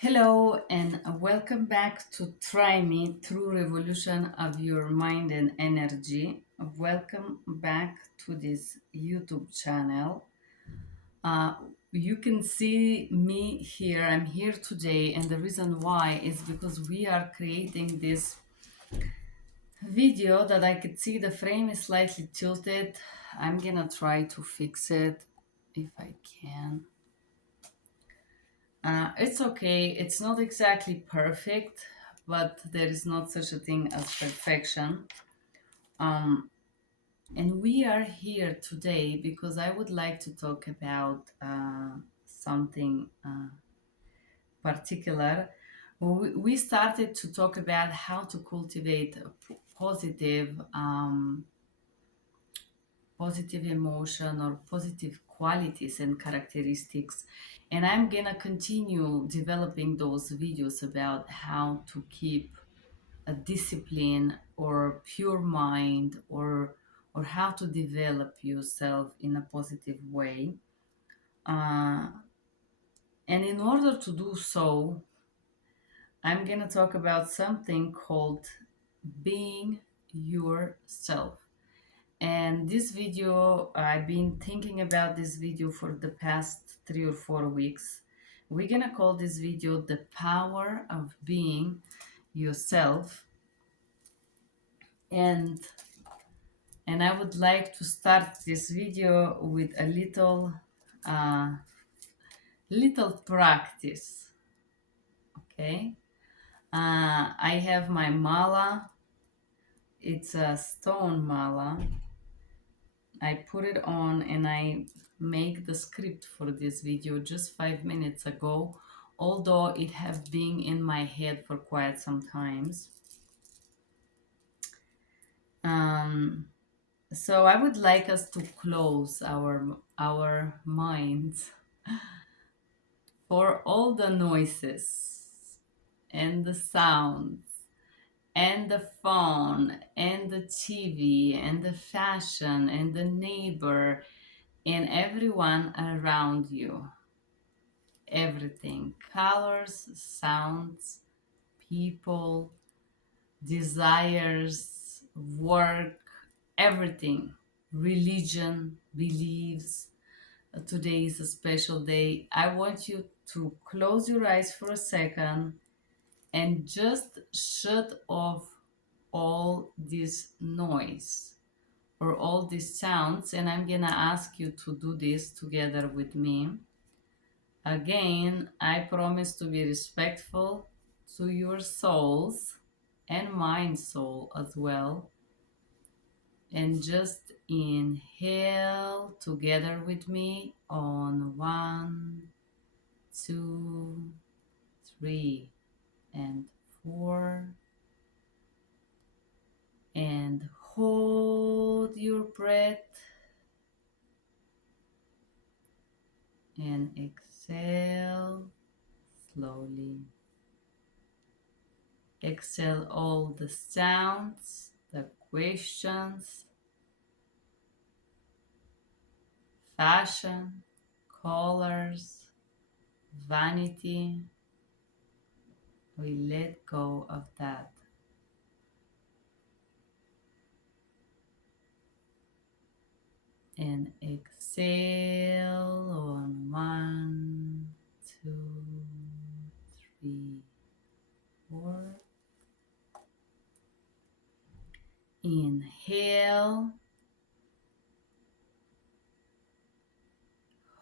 Hello and welcome back to Try Me True Revolution of Your Mind and Energy. Welcome back to this YouTube channel. Uh, you can see me here. I'm here today, and the reason why is because we are creating this video that I could see the frame is slightly tilted. I'm gonna try to fix it if I can. It's okay. It's not exactly perfect, but there is not such a thing as perfection. Um, and we are here today because I would like to talk about something particular. We started to talk about how to cultivate a positive emotion or positive qualities and characteristics. And I'm gonna continue developing those videos about how to keep a discipline or pure mind or how to develop yourself in a positive way. Uh, and in order to do so, I'm gonna talk about something called being yourself. And this video, I've been thinking about this video for the past 3 or 4 weeks. We're gonna call this video The Power of Being Yourself. And and I would like to start this video with a uh, little practice. Okay. I have my mala. It's a stone mala. I put it on and I make the script for this video just 5 minutes ago, although it have been in my head for quite some times. Um, so I would like us to close our minds for all the noises and the sounds and the phone and the TV and the fashion and the neighbor and everyone around you. Everything, colors, sounds, people, desires, work, everything, religion, beliefs. Today is a special day. I want you to close your eyes for a second and just shut off all this noise or all these sounds. And I'm gonna ask you to do this together with me. Again, I promise to be respectful to your souls and mine soul as well. And just inhale together with me on 1, 2, 3, and 4. And hold your breath and exhale slowly. Exhale all the sounds, the questions, fashion, colors, vanity. We let go of that. And exhale on 1, 2, 3, 4. Inhale,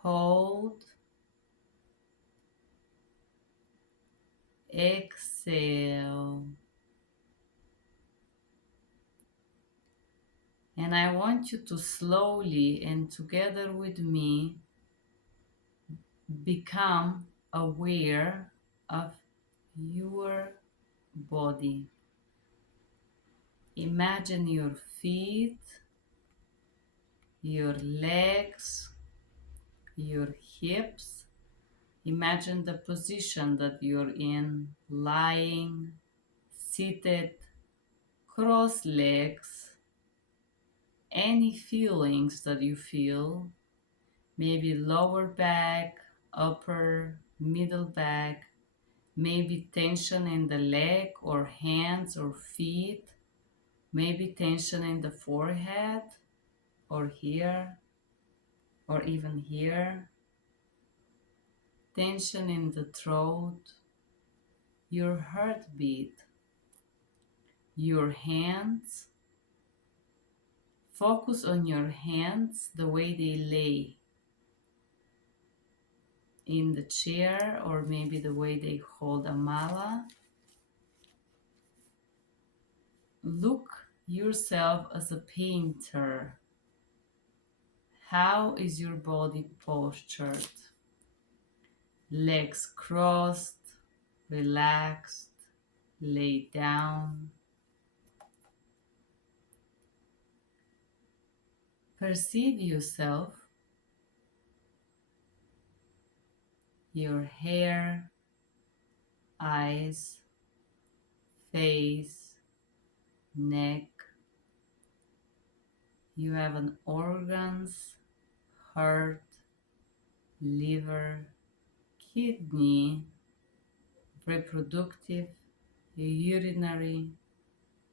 hold, exhale. And I want you to slowly and together with me become aware of your body. Imagine your feet, your legs, your hips. Imagine the position that you're in, lying, seated, cross legs. Any feelings that you feel, maybe lower back, upper, middle back, maybe tension in the leg or hands or feet, maybe tension in the forehead or here or even here, tension in the throat, your heartbeat, your hands. Focus on your hands, the way they lay in the chair, or maybe the way they hold a mala. Look yourself as a painter. How is your body postured? Legs crossed, relaxed, lay down. Perceive yourself, your hair, eyes, face, neck. You have an organs, heart, liver, kidney, reproductive, urinary,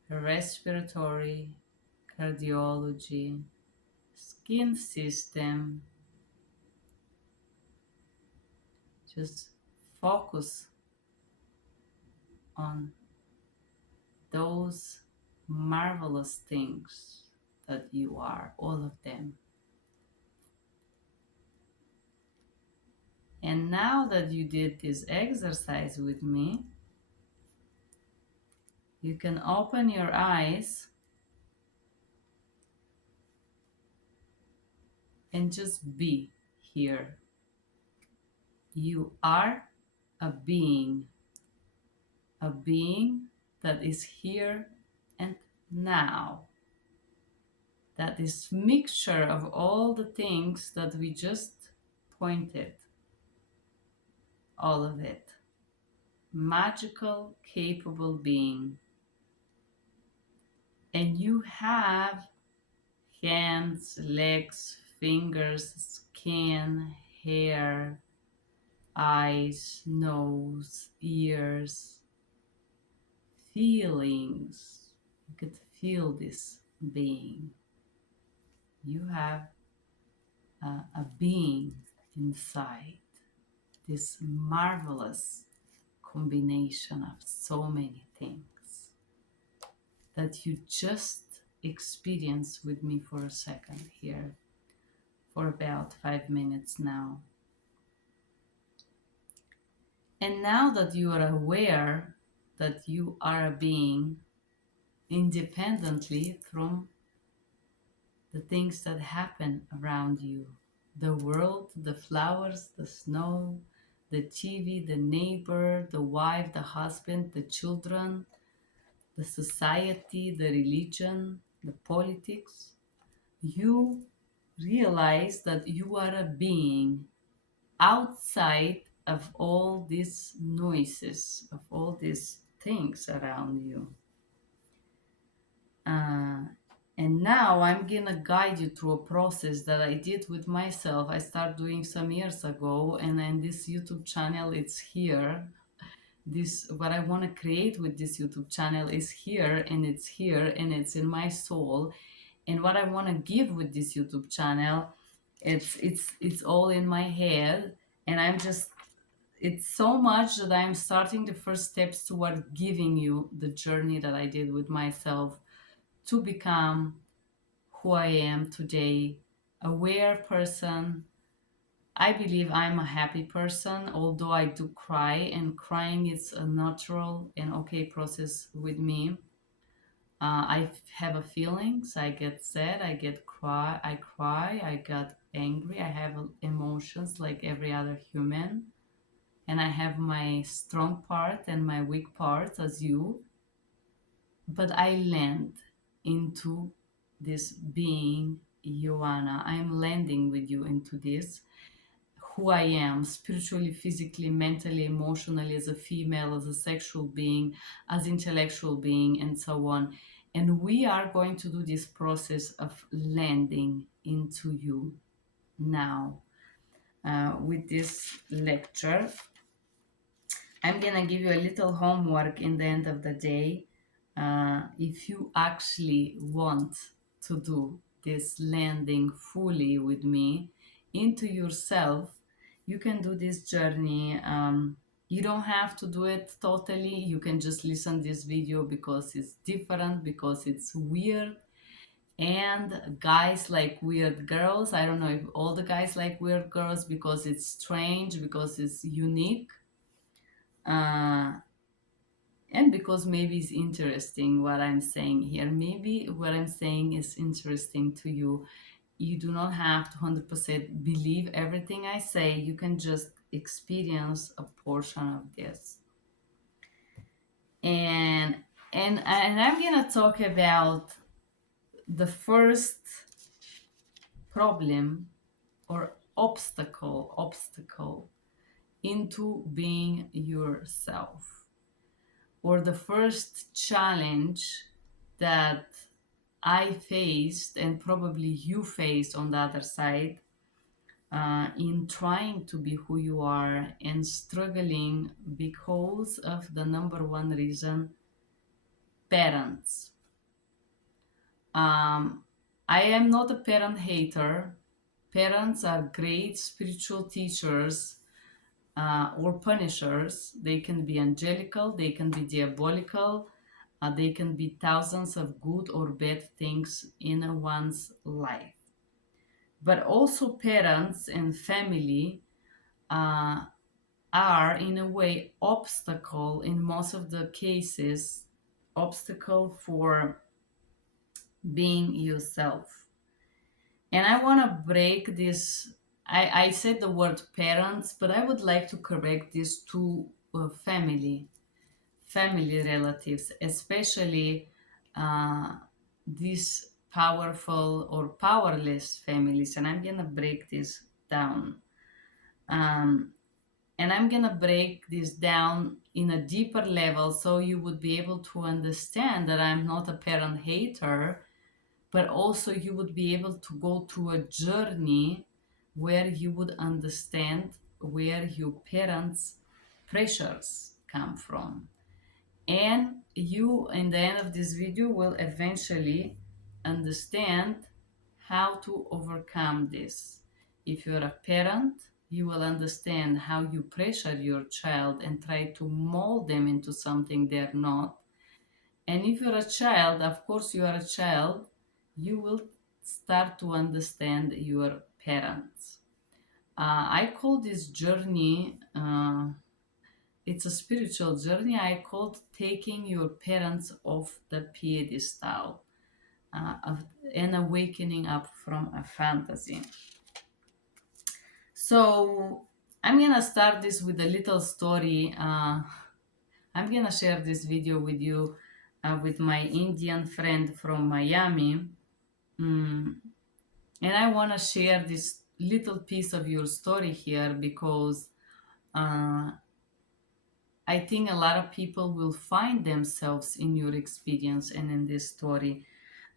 respiratory, cardiology, skin system. Just focus on those marvelous things that you are, all of them. And now that you did this exercise with me, you can open your eyes and just be here. You are a being that is here and now. That is mixture of all the things that we just pointed, all of it. Magical, capable being. And you have hands, legs, fingers, skin, hair, eyes, nose, ears, feelings. You could feel this being. You have a being inside, this marvelous combination of so many things that you just experience with me for a second here, for about 5 minutes now. And now that you are aware that you are a being independently from the things that happen around you, the world, the flowers, the snow, the TV, the neighbor, the wife, the husband, the children, the society, the religion, the politics, you realize that you are a being outside of all these noises, of all these things around you. And now I'm gonna guide you through a process that I did with myself. I started doing some years ago, and then this YouTube channel, it's here. This, what I want to create with this YouTube channel is here, and it's here, and it's in my soul. And what I want to give with this YouTube channel, it's all in my head, and it's so much that I'm starting the first steps toward giving you the journey that I did with myself to become who I am today, aware person. I believe I'm a happy person, although I do cry, and crying is a natural and okay process with me. I have a feelings. I get sad. I cry. I get angry. I have emotions like every other human, and I have my strong part and my weak part as you. But I land into this being, Ioana. I'm landing with you into this, who I am spiritually, physically, mentally, emotionally, as a female, as a sexual being, as intellectual being, and so on. And we are going to do this process of landing into you now with this lecture. I'm gonna give you a little homework in the end of the day. If you actually want to do this landing fully with me into yourself, you can do this journey. You don't have to do it totally. You can just listen this video because it's different, because it's weird. And guys like weird girls. I don't know if all the guys like weird girls because it's strange, because it's unique. Uh, and because maybe it's interesting what I'm saying here. Maybe what I'm saying is interesting to you. You do not have to 100% believe everything I say. You can just experience a portion of this. And and I'm gonna talk about the first problem or obstacle into being yourself, or the first challenge that I faced, and probably you faced on the other side, in trying to be who you are and struggling because of the number one reason: parents. Um, I am not a parent hater. Parents are great spiritual teachers, or punishers. They can be angelical, they can be diabolical, they can be thousands of good or bad things in one's life. But also, parents and family uh, are, in a way, obstacle in most of the cases, obstacle for being yourself. And I want to break this. I said the word parents, but I would like to correct this to family relatives, especially uh, these powerful or powerless families. And I'm gonna break this down. Um, and I'm gonna break this down in a deeper level so you would be able to understand that I'm not a parent hater, but also you would be able to go through a journey where you would understand where your parents' pressures come from. And you, in the end of this video, will eventually understand how to overcome this. If you're a parent, you will understand how you pressure your child and try to mold them into something they're not. And if you're a child, of course, you are a child, you will start to understand your parents. I call this journey, it's a spiritual journey. I called taking your parents off the pedestal, and awakening up from a fantasy. So I'm gonna start this with a little story. I'm gonna share this video with you, with my Indian friend from Miami. Mm, and I wanna share this little piece of your story here because uh, I think a lot of people will find themselves in your experience and in this story.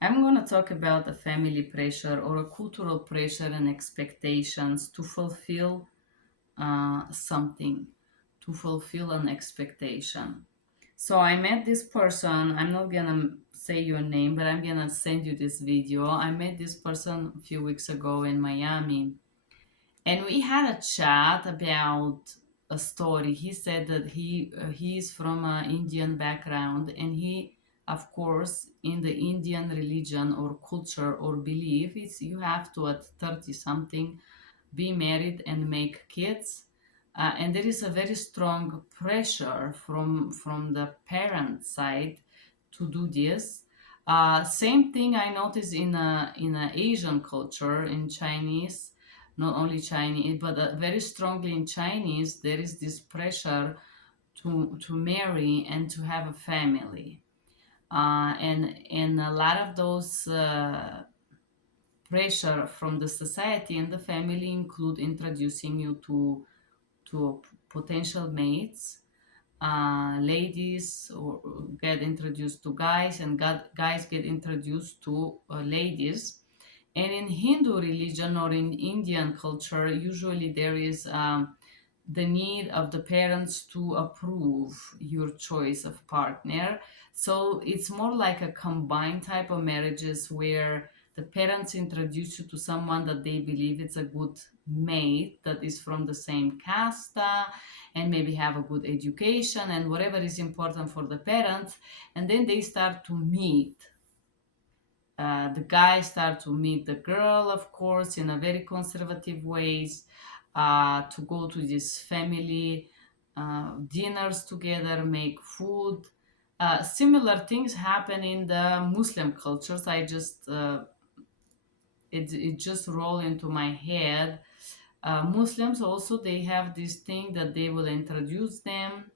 I'm going to talk about a family pressure or a cultural pressure and expectations to fulfill something, to fulfill an expectation. So I met this person. I'm not going to say your name, but I'm going to send you this video. I met this person a few weeks ago in Miami, and we had a chat about a story. He said that he is from an Indian background, and he, of course, in the Indian religion or culture or belief, it's you have to at 30 something be married and make kids. And there is a very strong pressure from the parent side to do this. Same thing I noticed in a Asian culture, in Chinese, not only Chinese, but very strongly in Chinese, there is this pressure to marry and to have a family. And a lot of those pressure from the society and the family include introducing you to potential mates. Ladies or get introduced to guys, and guys get introduced to ladies. And in Hindu religion or in Indian culture, usually there is the need of the parents to approve your choice of partner. So it's more like a combined type of marriages where the parents introduce you to someone that they believe it's a good mate, that is from the same casta and maybe have a good education and whatever is important for the parents. And then they start to meet. The guys start to meet the girl, of course, in a very conservative ways, to go to this family dinners together, make food. Similar things happen in the Muslim cultures. It just roll into my head. Muslims also, they have this thing that they will introduce them,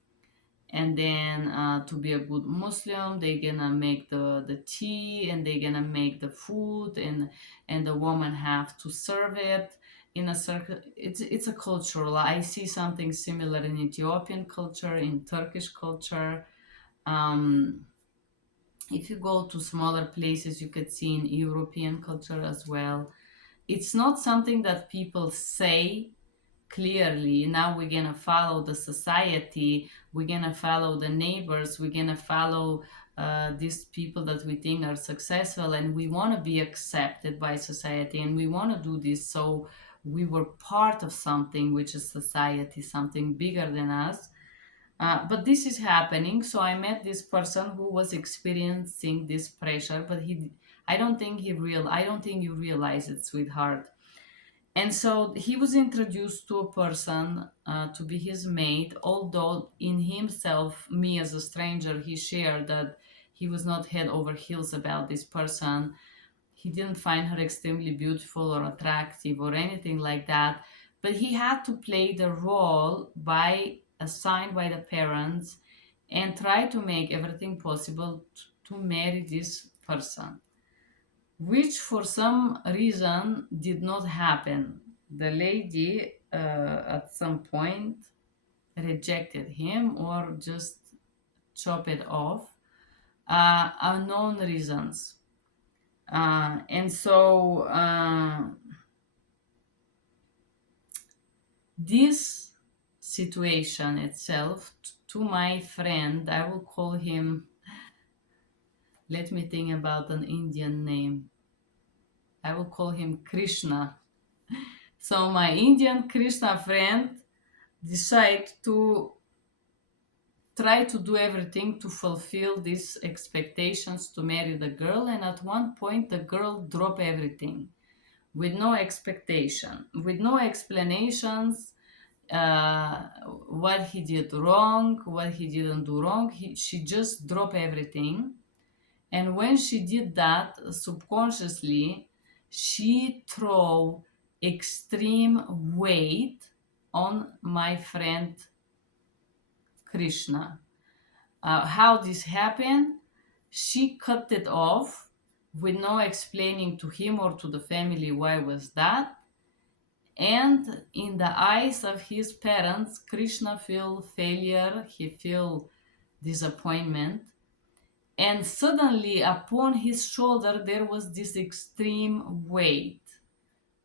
and then to be a good Muslim they're gonna make the tea, and they're gonna make the food, and the woman have to serve it in a circle. It's a cultural, I see something similar in Ethiopian culture, in Turkish culture. um, if you go to smaller places you could see in European culture as well. It's not something that people say clearly. Now we're gonna follow the society, we're gonna follow the neighbors, we're gonna follow these people that we think are successful, and we want to be accepted by society, and we want to do this, so we were part of something which is society, something bigger than us. But this is happening. So I met this person who was experiencing this pressure, but I don't think you realize it, sweetheart. And so he was introduced to a person to be his mate, although in himself, me as a stranger, he shared that he was not head over heels about this person. He didn't find her extremely beautiful or attractive or anything like that, but he had to play the role assigned by the parents and try to make everything possible to marry this person, which for some reason did not happen. The lady at some point rejected him or just chopped it off, unknown reasons. And so this situation itself, to my friend, I will call him, let me think about an Indian name. I will call him Krishna. So my Indian Krishna friend decide to try to do everything to fulfill these expectations to marry the girl, and at one point the girl drop everything with no expectation, with no explanations, uh, what he did wrong, what he didn't do wrong. She just dropped everything. And when she did that, subconsciously, she threw extreme weight on my friend Krishna. How this happened? She cut it off with no explaining to him or to the family why was that. And in the eyes of his parents, Krishna feel failure, he feel disappointment. And suddenly upon his shoulder there was this extreme weight,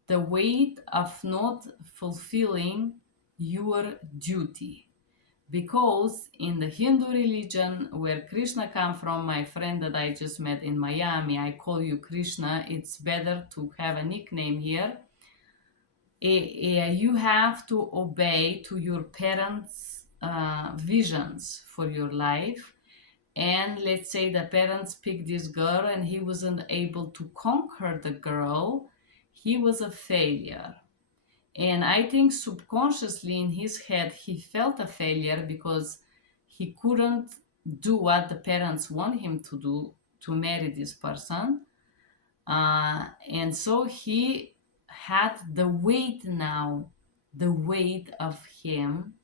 the weight of not fulfilling your duty. Because in the Hindu religion where Krishna come from, my friend that I just met in Miami, I call you Krishna, it's better to have a nickname here. You have to obey to your parents' visions for your life. And let's say the parents picked this girl and he wasn't able to conquer the girl, he was a failure. And I think subconsciously in his head, he felt a failure because he couldn't do what the parents want him to do, to marry this person. And so he had the weight now, the weight of him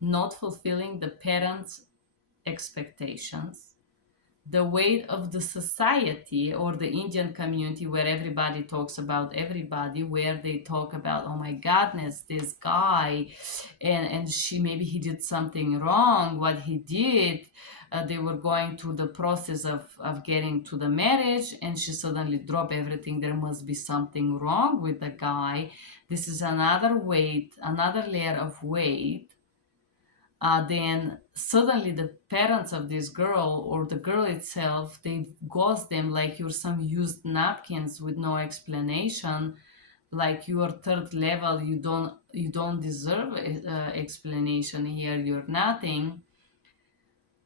not fulfilling the parents' expectations, the weight of the society or the Indian community, where everybody talks about everybody, where they talk about, oh my goodness, this guy, and she, maybe he did something wrong, what he did. They were going through the process of getting to the marriage, and she suddenly dropped everything. There must be something wrong with the guy. This is another weight, another layer of weight. Then suddenly the parents of this girl or the girl itself, they ghost them like you're some used napkins with no explanation, like you are third level, you don't deserve explanation here, you're nothing.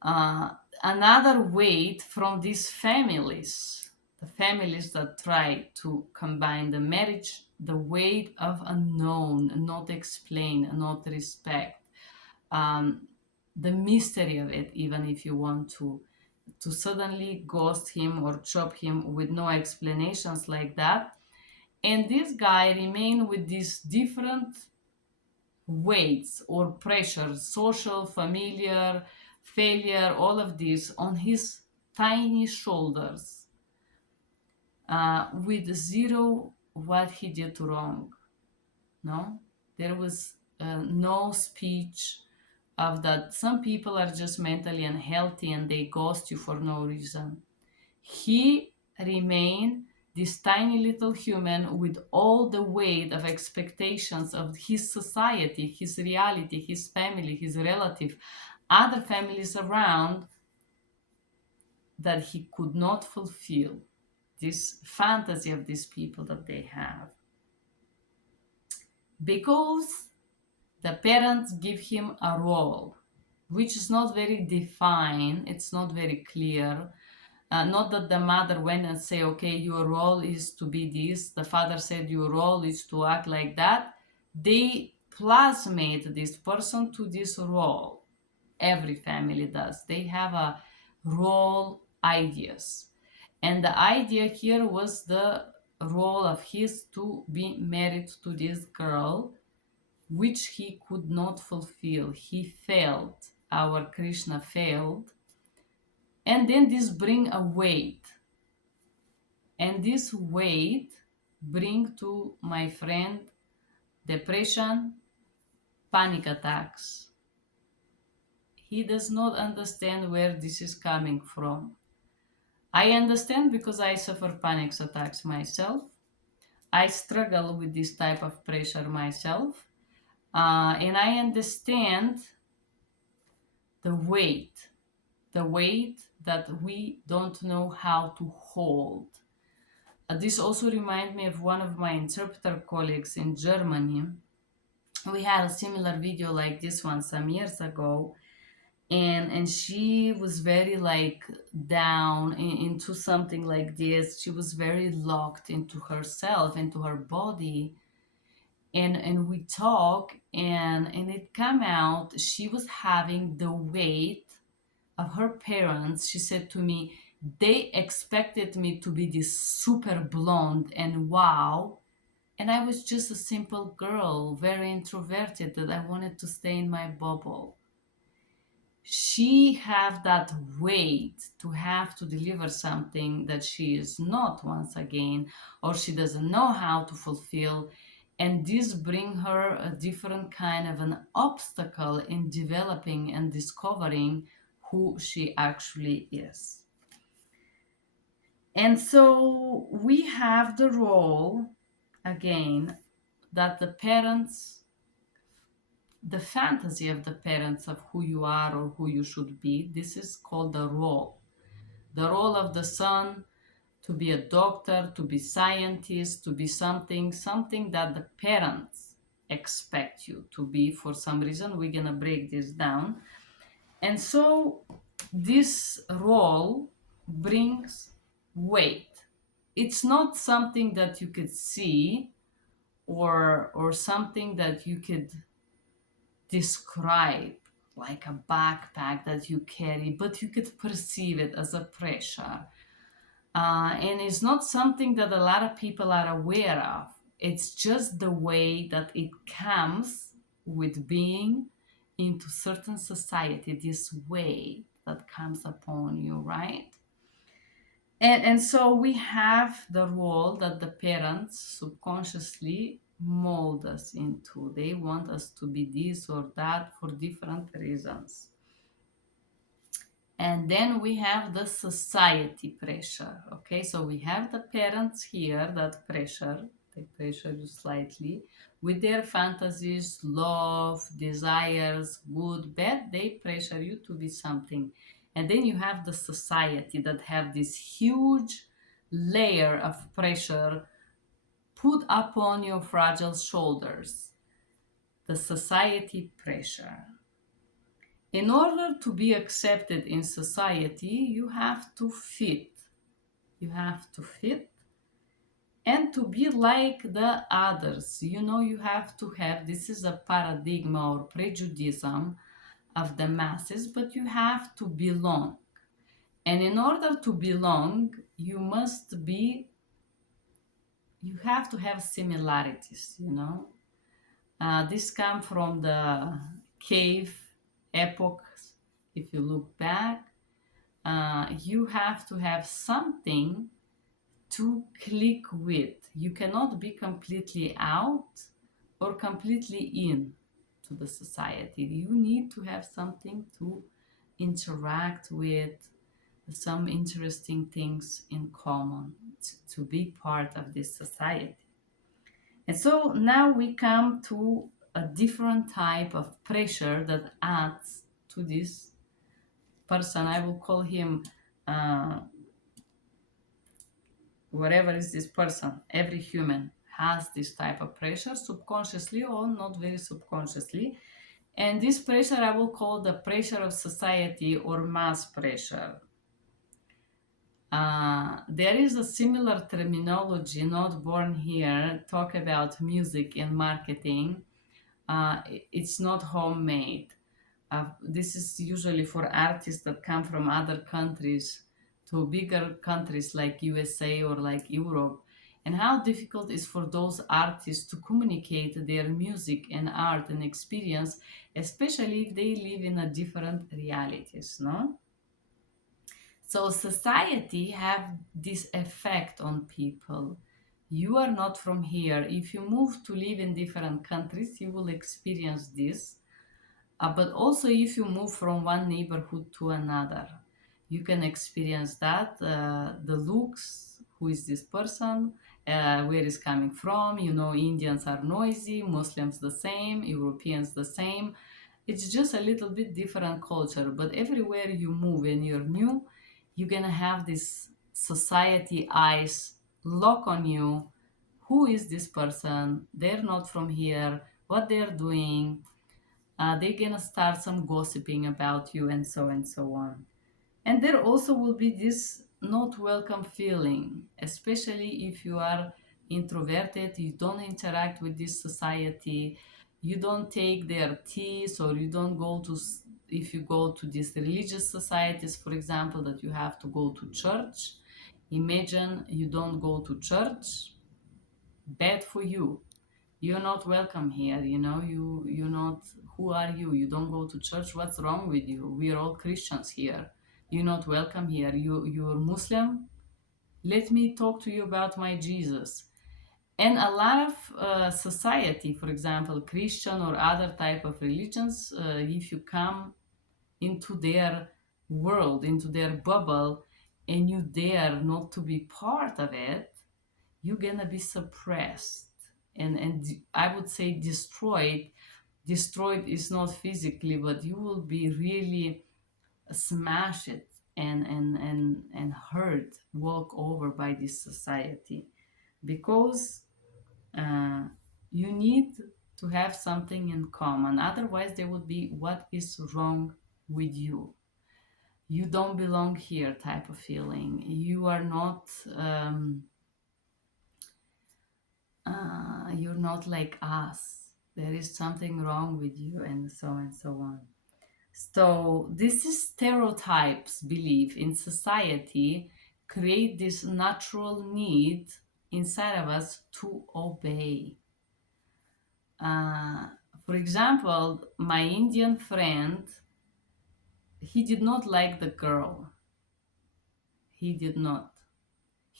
uh, Another weight from these families, the families that try to combine the marriage, the weight of unknown, not explained, not respect, um, the mystery of it, even if you want to suddenly ghost him or chop him with no explanations like that. And this guy remain with these different weights or pressures, social, familiar, failure, all of this on his tiny shoulders, with zero what he did wrong. No, there was no speech of that. Some people are just mentally unhealthy and they ghost you for no reason. He remained this tiny little human with all the weight of expectations of his society, his reality, his family, his relative, other families around, that he could not fulfill this fantasy of these people that they have. Because the parents give him a role which is not very defined, it's not very clear. Not that the mother went and say, okay, your role is to be this. The father said your role is to act like that. They plasmate this person to this role. Every family does. They have a role ideas. And the idea here was the role of his to be married to this girl, which he could not fulfill. He failed. Our Krishna failed. And then this bring a weight. And this weight bring to my friend depression, panic attacks. He does not understand where this is coming from. I understand because I suffer panic attacks myself. I struggle with this type of pressure myself. And I understand the weight, the weight that we don't know how to hold. This also reminds me of one of my interpreter colleagues in Germany. We had a similar video like this one some years ago, and she was very like down into something like this. She was very locked into herself, into her body, and we talk, and it came out she was having the weight of her parents. She said to me, they expected me to be this super blonde and wow. And I was just a simple girl, very introverted, that I wanted to stay in my bubble. She have that weight to have to deliver something that she is not, once again, or she doesn't know how to fulfill. And this bring her a different kind of an obstacle in developing and discovering who she actually is. And so we have the role, again, that the parents, the fantasy of the parents of who you are or who you should be, this is called the role. The role of the son to be a doctor, to be scientist, to be something that the parents expect you to be for some reason. We're gonna break this down. And so this role brings weight. It's not something that you could see or something that you could describe like a backpack that you carry, but you could perceive it as a pressure. And it's not something that a lot of people are aware of. It's just the way that it comes with being into certain society, this way that comes upon you, right? And so we have the role that the parents subconsciously mold us into. They want us to be this or that for different reasons. And then we have the society pressure. Okay, so we have the parents here that pressure, they pressure you slightly with their fantasies, love, desires, good, bad, they pressure you to be something. And then you have the society that have this huge layer of pressure put upon your fragile shoulders. The society pressure. In order to be accepted in society, you have to fit. You have to fit and to be like the others. You have to have this is a paradigm or prejudice of the masses, but you have to belong. And in order to belong, you have to have similarities. This come from the cave epoch. If you look back, you have to have something to click with. You cannot be completely out or completely in to the society. You need to have something to interact with, some interesting things in common to be part of this society. And so now we come to a different type of pressure that adds to this person. I will call him whatever is this person. Every human has this type of pressure, subconsciously or not very subconsciously. And this pressure I will call the pressure of society or mass pressure. There is a similar terminology, not born here, talk about music and marketing. It's not homemade. This is usually for artists that come from other countries to bigger countries like USA or like Europe, and how difficult it is for those artists to communicate their music and art and experience, especially if they live in a different realities, no? So society have this effect on people. You are not from here. If you move to live in different countries, you will experience this. But also, if you move from one neighborhood to another, you can experience that. The looks, who is this person, where is coming from. Indians are noisy, Muslims the same, Europeans the same. It's just a little bit different culture, but everywhere you move and you're new, you're gonna have this society eyes lock on you. Who is this person? They're not from here. What they're doing? They're gonna start some gossiping about you and so on. And there also will be this not welcome feeling, especially if you are introverted, you don't interact with this society, you don't take their teas, or you don't go to, if you go to these religious societies, for example, that you have to go to church. Imagine you don't go to church, bad for you. You're not welcome here. You're not. Who are you? You don't go to church. What's wrong with you? We are all Christians here. You're not welcome here. You're Muslim. Let me talk to you about my Jesus. And a lot of society, for example, Christian or other type of religions, if you come into their world, into their bubble, and you dare not to be part of it, you're gonna be suppressed and I would say destroyed is not physically, but you will be really smashed and hurt, walk over by this society, because uh, you need to have something in common. Otherwise there would be, what is wrong with you? You don't belong here type of feeling. You are not you're not like us. There is something wrong with you, and so on. So this is stereotypes belief in society create this natural need inside of us to obey. Uh, for example, my Indian friend, he did not like the girl. He did not.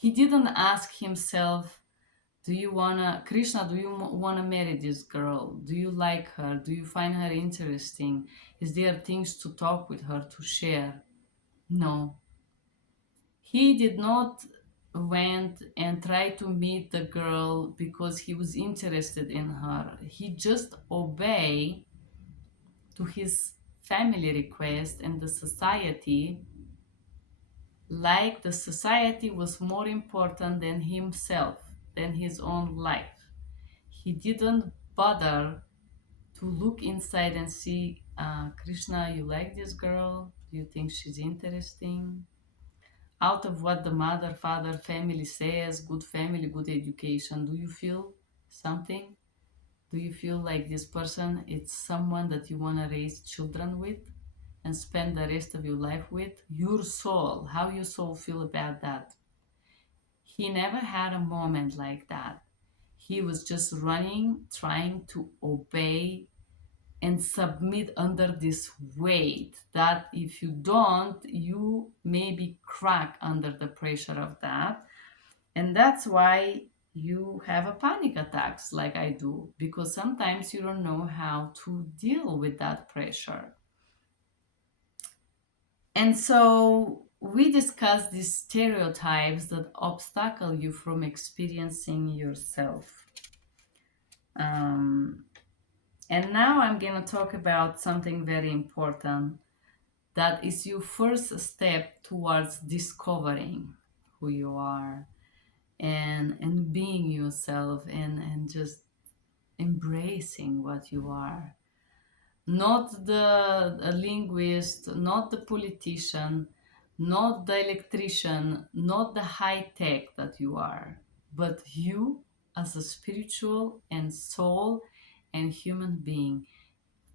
He didn't ask himself, Krishna, do you wanna marry this girl? Do you like her? Do you find her interesting? Is there things to talk with her, to share? No. He did not went and try to meet the girl because he was interested in her. He just obeyed to his family request and the society, like the society was more important than himself, than his own life. He didn't bother to look inside and see, Krishna, you like this girl? Do you think she's interesting? Out of what the mother, father, family says, good family, good education, do you feel something? Do you feel like this person it's someone that you want to raise children with and spend the rest of your life with? Your soul, how your soul feel about that? He never had a moment like that. He was just running, trying to obey and submit under this weight that if you don't, you maybe crack under the pressure of that. And that's why you have a panic attacks like I do, because sometimes you don't know how to deal with that pressure. And so we discuss these stereotypes that obstacle you from experiencing yourself. Um, and now I'm going to talk about something very important that is your first step towards discovering who you are and being yourself and just embracing what you are. Not the linguist, not the politician, not the electrician, not the high tech that you are, but you as a spiritual and soul and human being,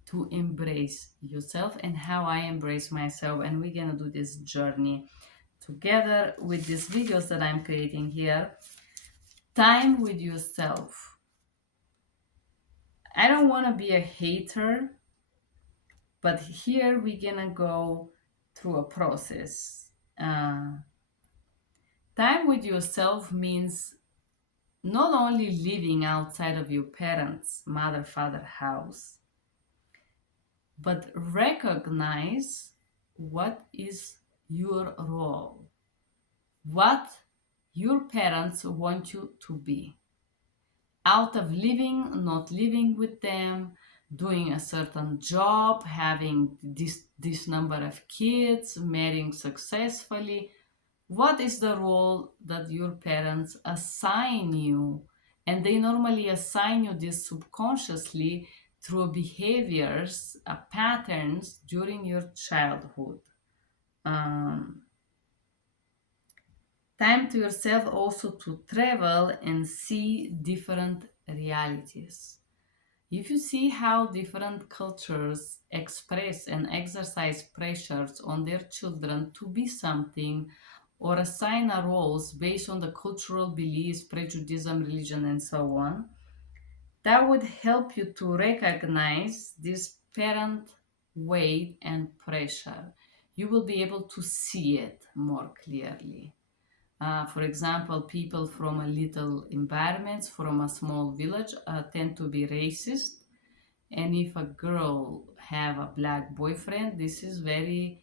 to embrace yourself and how I embrace myself. And we're gonna do this journey together with these videos that I'm creating here. Time with yourself. I don't want to be a hater, but here we're gonna go through a process. Time with yourself means not only living outside of your parents' mother father house, but recognize what is your role, what your parents want you to be. Out of living, not living with them, doing a certain job, having this number of kids, marrying successfully. What is the role that your parents assign you? And they normally assign you this subconsciously through behaviors, patterns during your childhood. Um, Time to yourself also to travel and see different realities. If you see how different cultures express and exercise pressures on their children to be something or assign a roles based on the cultural beliefs, prejudice, religion, and so on, that would help you to recognize this parent weight and pressure. You will be able to see it more clearly. For example, people from a little environments, from a small village, tend to be racist. And if a girl have a black boyfriend, this is very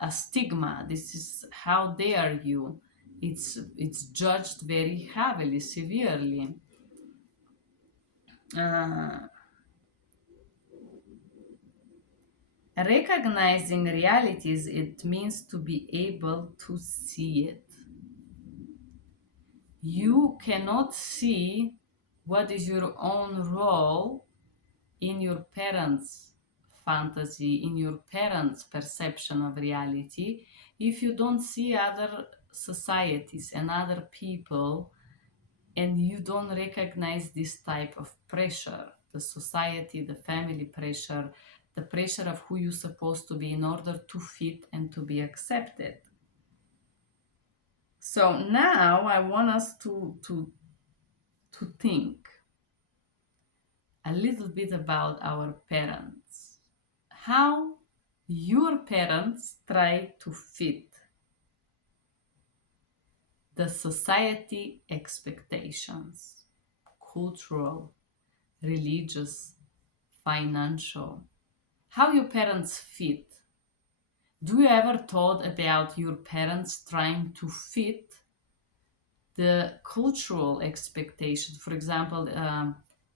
a stigma. This is how dare you. It's judged very heavily, severely. Uh, Recognizing realities, it means to be able to see it. You cannot see what is your own role in your parents' fantasy, in your parents' perception of reality, if you don't see other societies and other people and you don't recognize this type of pressure, the society, the family pressure, the pressure of who you're supposed to be in order to fit and to be accepted. So now I want us to think a little bit about our parents. How your parents try to fit the society expectations, cultural, religious, financial, how your parents fit. Do you ever thought about your parents trying to fit the cultural expectations? For example,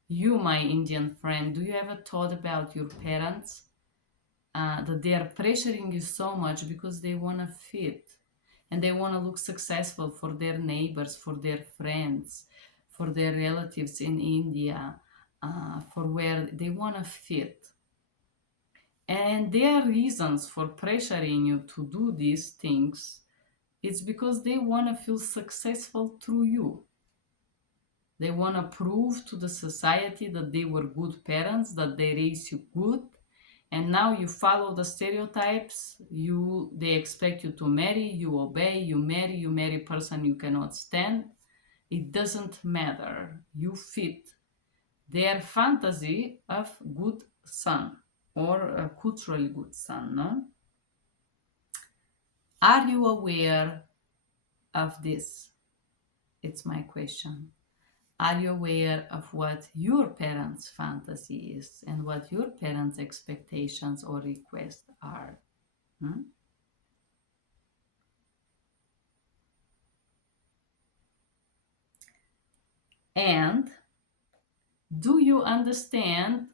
you, my Indian friend, do you ever thought about your parents that they are pressuring you so much because they want to fit and they want to look successful for their neighbors, for their friends, for their relatives in India, for where they want to fit. And their reasons for pressuring you to do these things, it's because they want to feel successful through you. They want to prove to the society that they were good parents, that they raised you good, and now you follow the stereotypes. They expect you to marry, you obey, you marry person you cannot stand. It doesn't matter. You fit their fantasy of good son or a culturally good son, no? Are you aware of this? It's my question. Are you aware of what your parents' fantasy is and what your parents' expectations or requests are? Hmm? And do you understand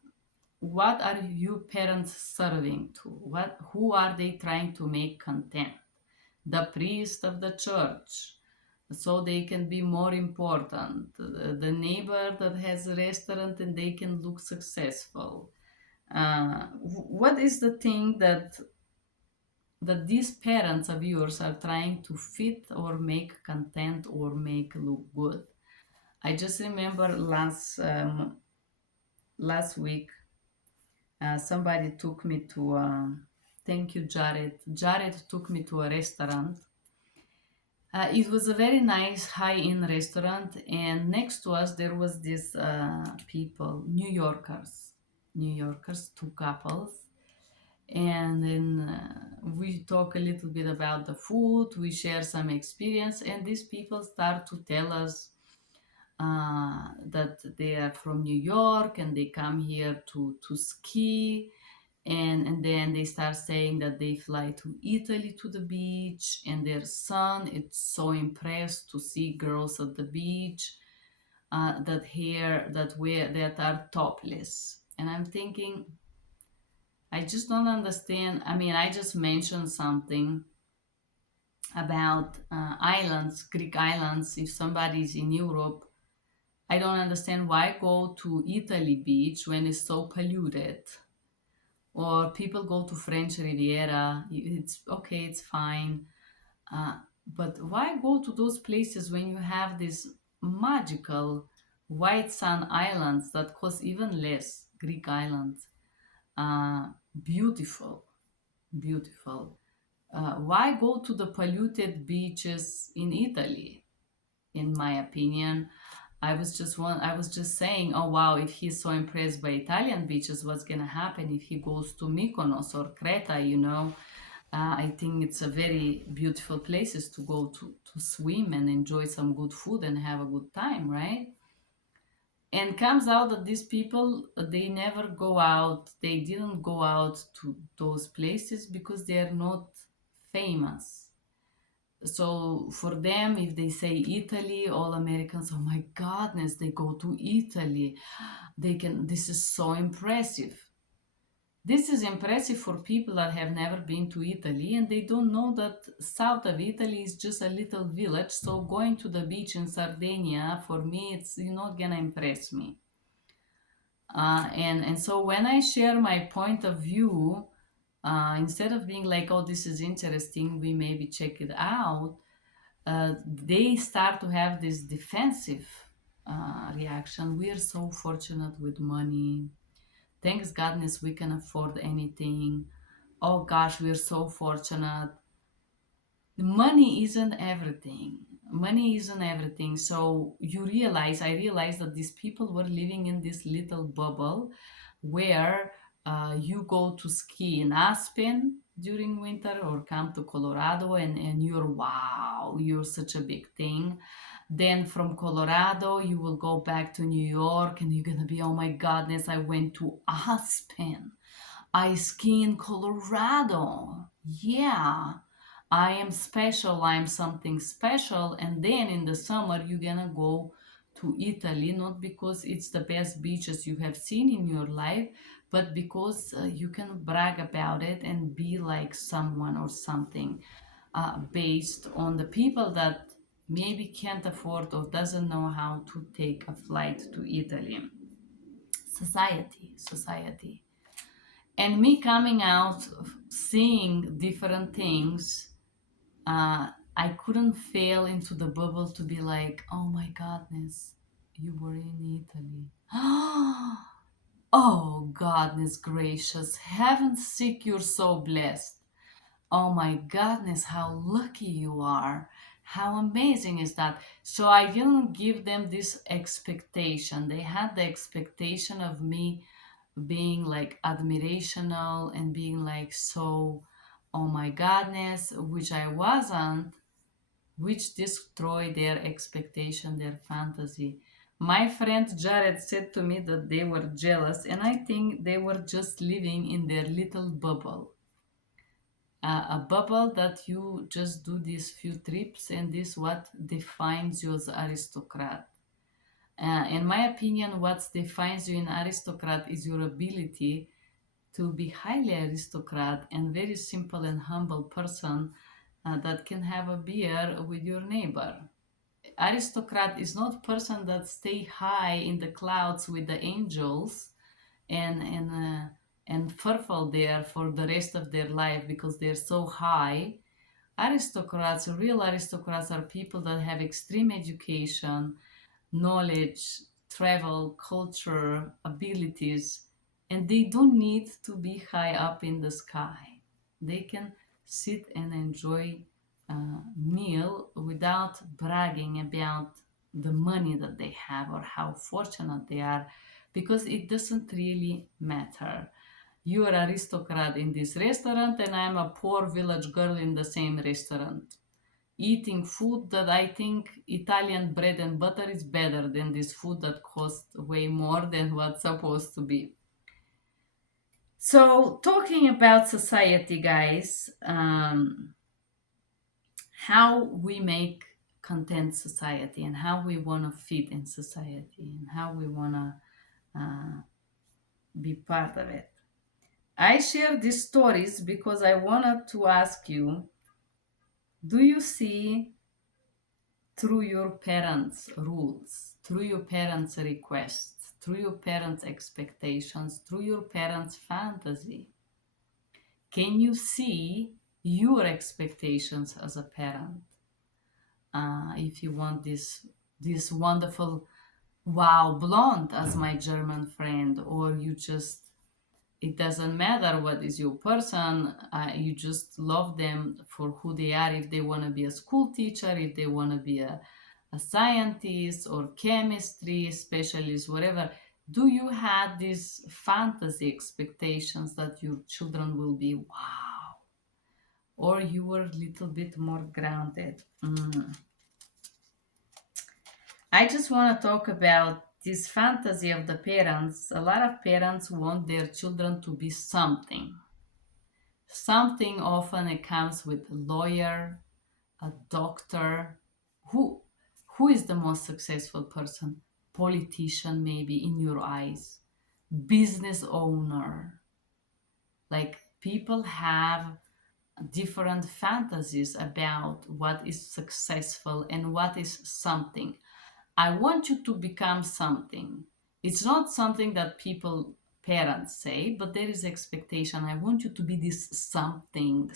what are your parents serving to? Who are they trying to make content? The priest of the church, so they can be more important. The neighbor that has a restaurant and they can look successful. What is the thing that these parents of yours are trying to fit or make content or make look good? I just remember last week, somebody took me to. Thank you, Jared. Jared took me to a restaurant. It was a very nice high-end restaurant, and next to us there was this people, New Yorkers, two couples, and then we talk a little bit about the food. We share some experience, and these people start to tell us that they are from New York and they come here to ski, and then they start saying that they fly to Italy to the beach, and their son is so impressed to see girls at the beach that are topless. And I'm thinking, I just don't understand. I mean, I just mentioned something about islands, Greek islands. If somebody's in Europe, I don't understand why go to Italy beach when it's so polluted. Or people go to French Riviera. It's okay, it's fine. Uh, but why go to those places when you have these magical white sand islands that cost even less? Greek islands, uh, beautiful, beautiful. Why go to the polluted beaches in Italy? In my opinion, I was just saying, oh wow, if he's so impressed by Italian beaches, what's gonna happen if he goes to Mykonos or Creta? I think it's a very beautiful places to go to swim and enjoy some good food and have a good time, right? And comes out that these people they never go out. They didn't go out to those places because they are not famous. So for them, if they say Italy, all Americans, oh my goodness, they go to Italy. This is so impressive. This is impressive for people that have never been to Italy and they don't know that south of Italy is just a little village. So going to the beach in Sardinia, for me, it's not gonna impress me. And so when I share my point of view, instead of being like, oh, this is interesting, we maybe check it out, they start to have this defensive reaction. We are so fortunate with money. Thanks goodness we can afford anything. Oh gosh, we're so fortunate. Money isn't everything. Money isn't everything. So I realized that these people were living in this little bubble where you go to ski in Aspen, during winter, or come to Colorado and you're wow, you're such a big thing. Then from Colorado, you will go back to New York and you're gonna be, oh my goodness, I went to Aspen. I ski in Colorado. Yeah, I am special. I'm something special. And then in the summer, you're gonna go to Italy, not because it's the best beaches you have seen in your life, but because you can brag about it and be like someone or something based on the people that maybe can't afford or doesn't know how to take a flight to Italy. Society. And me coming out, seeing different things, I couldn't fail into the bubble to be like, oh my goodness, you were in Italy. Oh, goodness gracious, heaven sick, you're so blessed. Oh my goodness, how lucky you are. How amazing is that? So I didn't give them this expectation. They had the expectation of me being like admirational and being like so, oh my goodness, which I wasn't, which destroyed their expectation, their fantasy. My friend Jared said to me that they were jealous, and I think they were just living in their little bubble. A bubble that you just do these few trips, and this what defines you as aristocrat. In my opinion, what defines you in aristocrat is your ability to be highly aristocrat and very simple and humble person that can have a beer with your neighbor. Aristocrat is not person that stay high in the clouds with the angels and furful there for the rest of their life because they're so high. Aristocrats, real aristocrats, are people that have extreme education, knowledge, travel, culture, abilities, and they don't need to be high up in the sky. They can sit and enjoy a meal without bragging about the money that they have or how fortunate they are, because it doesn't really matter. You are aristocrat in this restaurant, and I'm a poor village girl in the same restaurant, eating food that I think Italian bread and butter is better than this food that costs way more than what's supposed to be. So, talking about society, guys, how we make content society and how we want to fit in society and how we want to be part of it. I share these stories because I wanted to ask you, do you see through your parents' rules, through your parents' requests, through your parents' expectations, through your parents' fantasy? Can you see your expectations as a parent? If you want this wonderful wow blonde as my German friend, or you just, it doesn't matter what is your person, you just love them for who they are. If they want to be a school teacher, if they want to be a scientist or chemistry specialist, whatever, do you have these fantasy expectations that your children will be wow, or you were a little bit more grounded? I just want to talk about this fantasy of the parents. A lot of parents want their children to be something. Something, often it comes with a lawyer, a doctor. Who who is the most successful person? Politician, maybe, in your eyes. Business owner. Like, people have different fantasies about what is successful and what is something. I want you to become something. It's not something that people, parents say, but there is expectation. I want you to be this something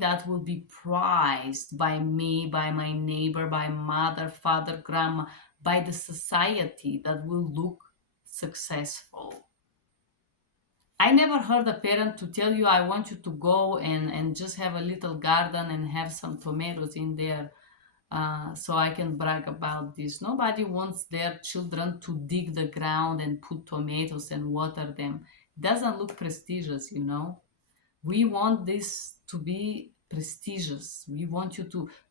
that will be prized by me, by my neighbor, by mother, father, grandma, by the society, that will look successful. I never heard a parent to tell you, I want you to go and just have a little garden and have some tomatoes in there so I can brag about this. Nobody wants their children to dig the ground and put tomatoes and water them. It doesn't look prestigious, you know. We want this to be prestigious.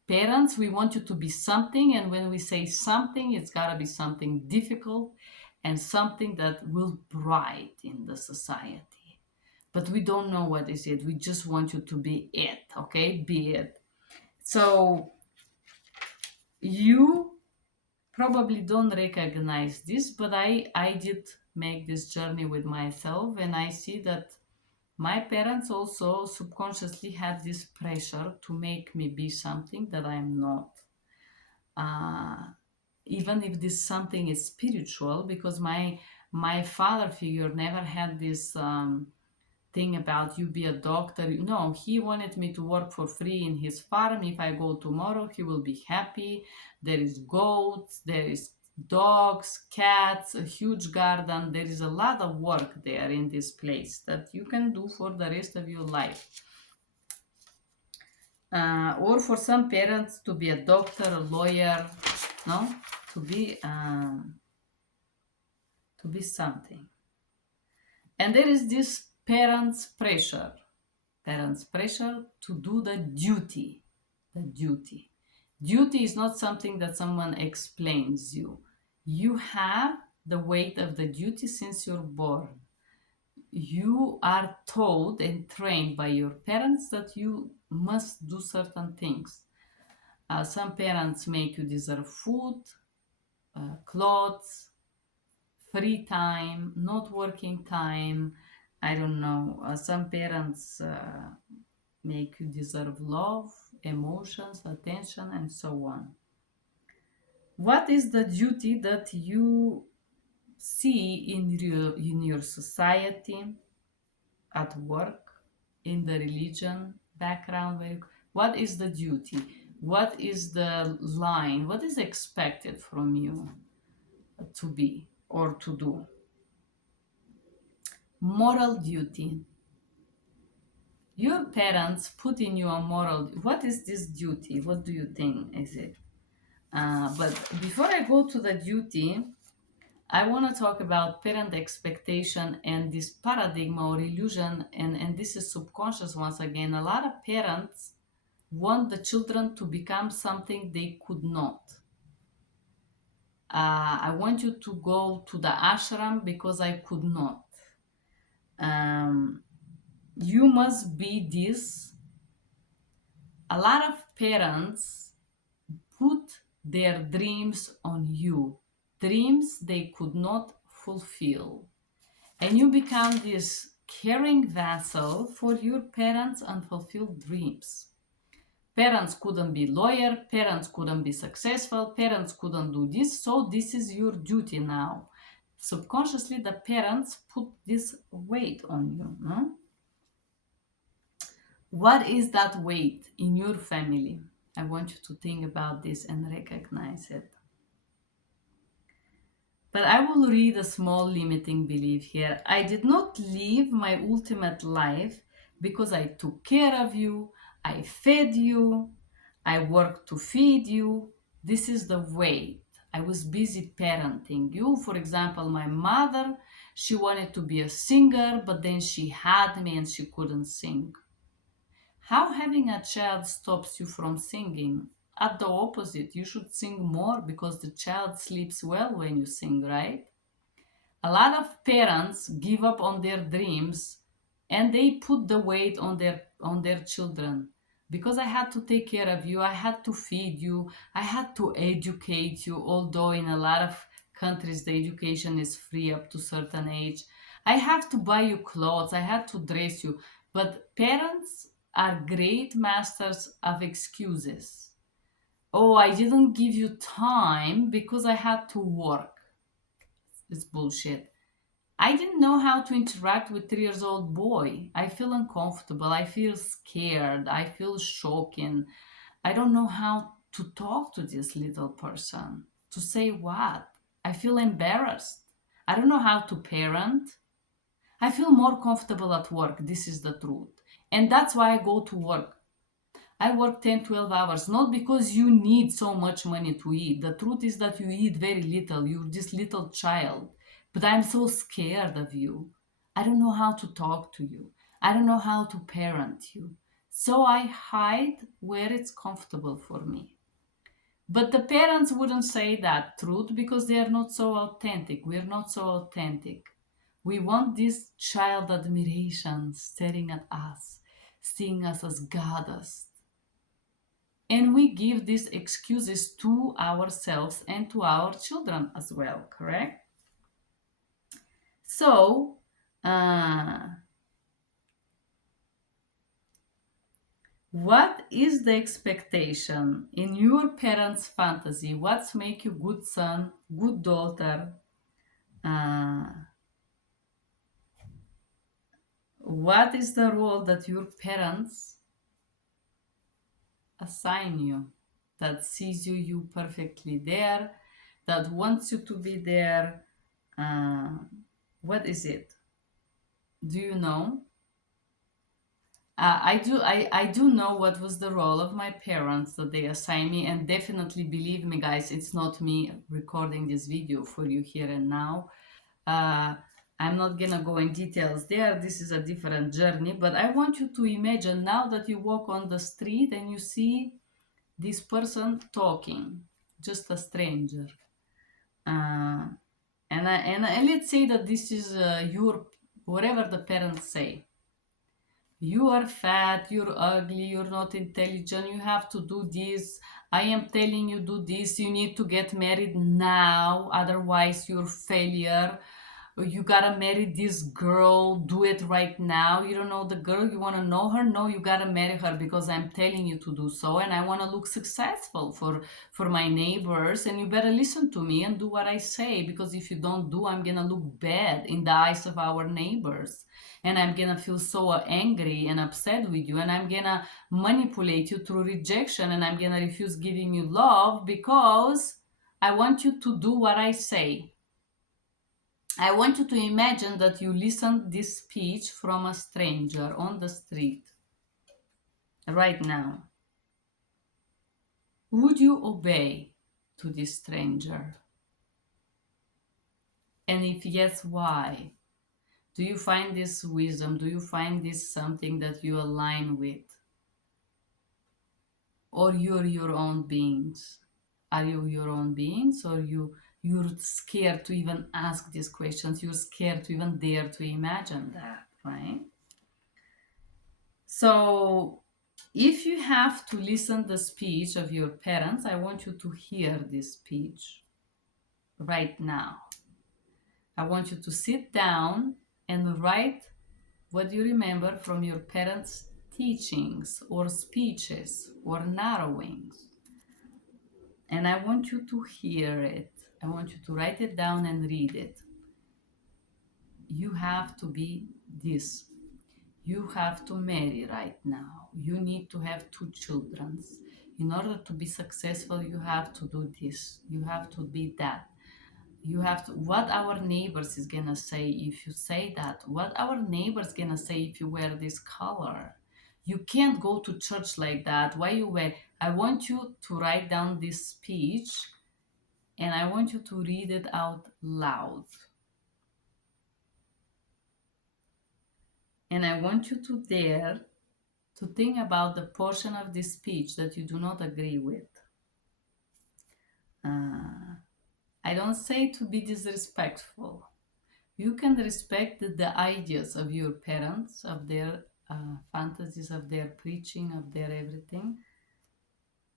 Parents, we want you to be something. And when we say something, it's got to be something difficult and something that will bright in the society. But we don't know what is it. We just want you to be it, okay? Be it. So you probably don't recognize this, but I did make this journey with myself, and I see that my parents also subconsciously had this pressure to make me be something that I'm not. Uh, Even if this something is spiritual, because my father figure never had this thing about you be a doctor. No, he wanted me to work for free in his farm. If I go tomorrow, he will be happy. There is goats, there is dogs, cats, a huge garden. There is a lot of work there in this place that you can do for the rest of your life. Or for some parents to be a doctor, a lawyer, no, to be something. And there is this parents pressure to do the duty. Duty is not something that someone explains you. You have the weight of the duty since you're born. You are told and trained by your parents that you must do certain things. Some parents make you deserve food, clothes, free time, not working time. I don't know. Some parents make you deserve love, emotions, attention, and so on. What is the duty that you see in your society, at work, in the religion background? What is the duty? What is the line? What is expected from you to be or to do? Moral duty. Your parents put in you a moral. What is this duty? What do you think is it? But before I go to the duty, I want to talk about parent expectation and this paradigm or illusion, and this is subconscious once again. A lot of parents want the children to become something they could not. I want you to go to the ashram because I could not. You must be this. A lot of parents put their dreams on you, dreams they could not fulfill. And you become this caring vessel for your parents' unfulfilled dreams. Parents couldn't be lawyer, parents couldn't be successful, parents couldn't do this, so this is your duty now. Subconsciously, the parents put this weight on you. No? What is that weight in your family? I want you to think about this and recognize it. But I will read a small limiting belief here. I did not live my ultimate life because I took care of you, I fed you, I worked to feed you. This is the weight. I was busy parenting you. For example, my mother, she wanted to be a singer, but then she had me and she couldn't sing. How having a child stops you from singing? At the opposite, you should sing more because the child sleeps well when you sing, right? A lot of parents give up on their dreams and they put the weight on their children. Because I had to take care of you, I had to feed you, I had to educate you, although in a lot of countries the education is free up to certain age. I have to buy you clothes, I had to dress you. But parents are great masters of excuses. Oh, I didn't give you time because I had to work. It's bullshit. I didn't know how to interact with 3 years old boy. I feel uncomfortable. I feel scared. I feel shocking. I don't know how to talk to this little person. To say what? I feel embarrassed. I don't know how to parent. I feel more comfortable at work. This is the truth. And that's why I go to work. I work 10, 12 hours, not because you need so much money to eat. The truth is that you eat very little. You're this little child. But I'm so scared of you. I don't know how to talk to you. I don't know how to parent you. So I hide where it's comfortable for me. But the parents wouldn't say that truth because they are not so authentic. We're not so authentic. We want this child admiration staring at us, seeing us as goddess. And we give these excuses to ourselves and to our children as well, correct? So, uh, what is the expectation in your parents' fantasy? What's make you good son, good daughter? Uh, what is the role that your parents assign you? That sees you perfectly there, that wants you to be there. Uh, what is it? Do you know? I do know what was the role of my parents that they assigned me, and definitely believe me, guys, it's not me recording this video for you here and now. Uh, I'm not gonna go in details there. This is a different journey, but I want you to imagine now that you walk on the street and you see this person talking, just a stranger. Uh, and let's say that this is your whatever the parents say. You are fat, you're ugly, you're not intelligent, you have to do this. I am telling you, do this. You need to get married now, otherwise, you're failure. You gotta marry this girl, do it right now. You don't know the girl, you wanna know her? No, you gotta marry her because I'm telling you to do so, and I wanna look successful for my neighbors, and you better listen to me and do what I say, because if you don't do, I'm gonna look bad in the eyes of our neighbors, and I'm gonna feel so angry and upset with you, and I'm gonna manipulate you through rejection, and I'm gonna refuse giving you love because I want you to do what I say. I want you to imagine that you listened this speech from a stranger on the street right now. Would you obey to this stranger? And if yes, why? Do you find this wisdom? Do you find this something that you align with? Or you're your own beings? Are you your own beings, or you're scared to even ask these questions? You're scared to even dare to imagine that, right? So if you have to listen the speech of your parents, I want you to hear this speech right now. I want you to sit down and write what you remember from your parents' teachings or speeches or narrowings. And I want you to hear it. I want you to write it down and read it. You have to be this. You have to marry right now. You need to have 2 children. In order to be successful, you have to do this. You have to be that. You have to, what our neighbors is gonna say if you say that. What our neighbors gonna say if you wear this color. You can't go to church like that. Why you wear? I want you to write down this speech, and I want you to read it out loud. And I want you to dare to think about the portion of this speech that you do not agree with. I don't say to be disrespectful. You can respect the ideas of your parents, of their fantasies, of their preaching, of their everything.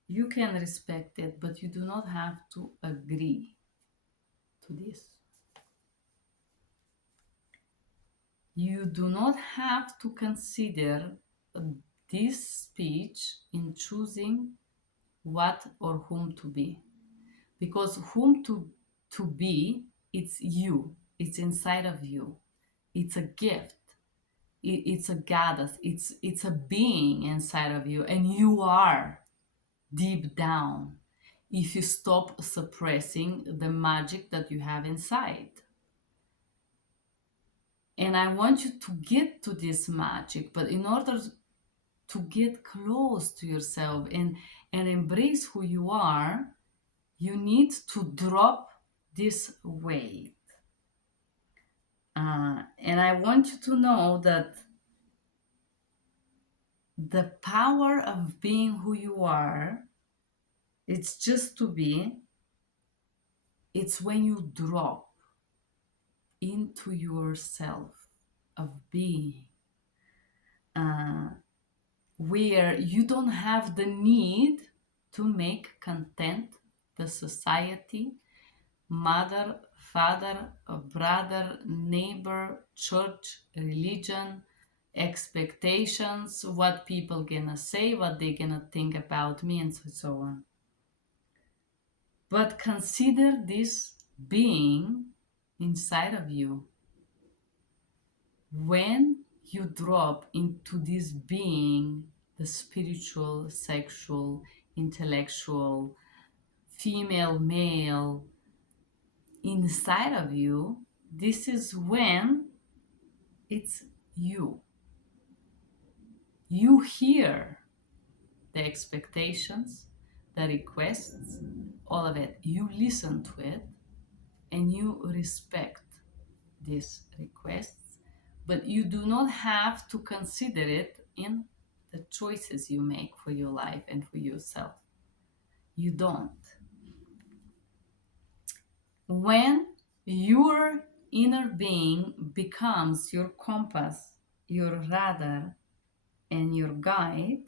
You can respect it, but you do not have to agree to this. You do not have to consider this speech in choosing what or whom to be, because whom to be, it's you, it's inside of you, it's a gift, it's a goddess, it's a being inside of you, and you are deep down, if you stop suppressing the magic that you have inside. And I want you to get to this magic, but in order to get close to yourself and embrace who you are, you need to drop this weight. And I want you to know that The power of being who you are, it's just to be, it's when you drop into yourself of being, uh, where you don't have the need to make content the society, mother, father, a brother, neighbor, church, religion, expectations, what people gonna say, what they gonna think about me, and so on. But consider this being inside of you. When you drop into this being, the spiritual, sexual, intellectual, female, male, inside of you, this is when it's you. You hear the expectations, the requests, all of it. You listen to it and you respect these requests, but you do not have to consider it in the choices you make for your life and for yourself. You don't. When your inner being becomes your compass, your radar, and your guide,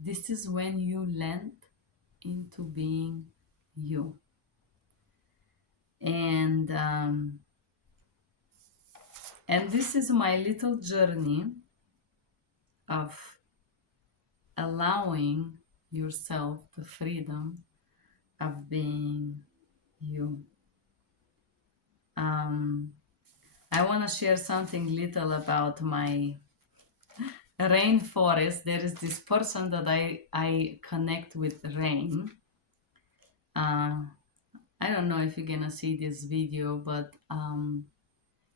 this is when you land into being you. And this is my little journey of allowing yourself the freedom of being you. I want to share something little about my rainforest. There is this person that I connect with rain. I don't know if you're gonna see this video, but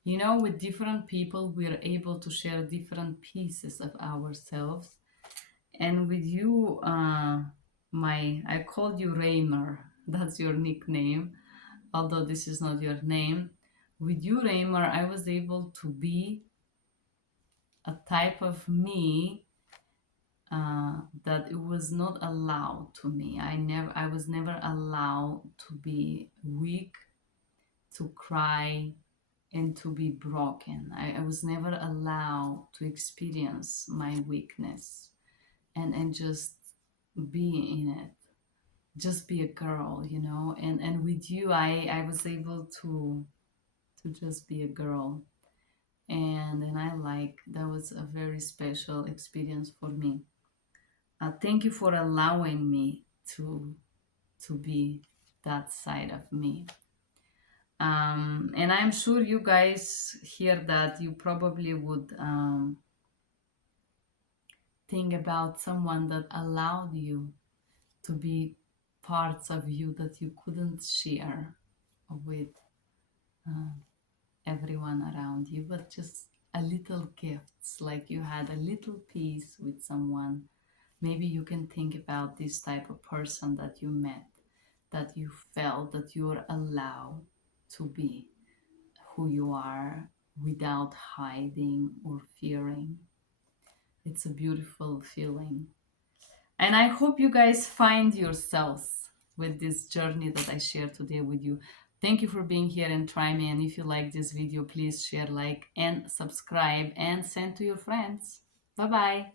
you know, with different people, we're able to share different pieces of ourselves. And with you, I called you Raymer. That's your nickname, although this is not your name. With you, Raymer, I was able to be a type of me that it was not allowed to me. I was never allowed to be weak, to cry, and to be broken. I was never allowed to experience my weakness and just be in it. Just be a girl, you know. And with you, I was able to just be a girl. And I like, that was a very special experience for me. Thank you for allowing me to be that side of me. And I'm sure you guys hear that, you probably would think about someone that allowed you to be parts of you that you couldn't share with everyone around you, but just a little gifts, like you had a little piece with someone. Maybe you can think about this type of person that you met, that you felt that you were allowed to be who you are without hiding or fearing. It's a beautiful feeling. And I hope you guys find yourselves with this journey that I shared today with you. Thank you for being here and try me. And if you like this video, please share, like, and subscribe and send to your friends. Bye-bye.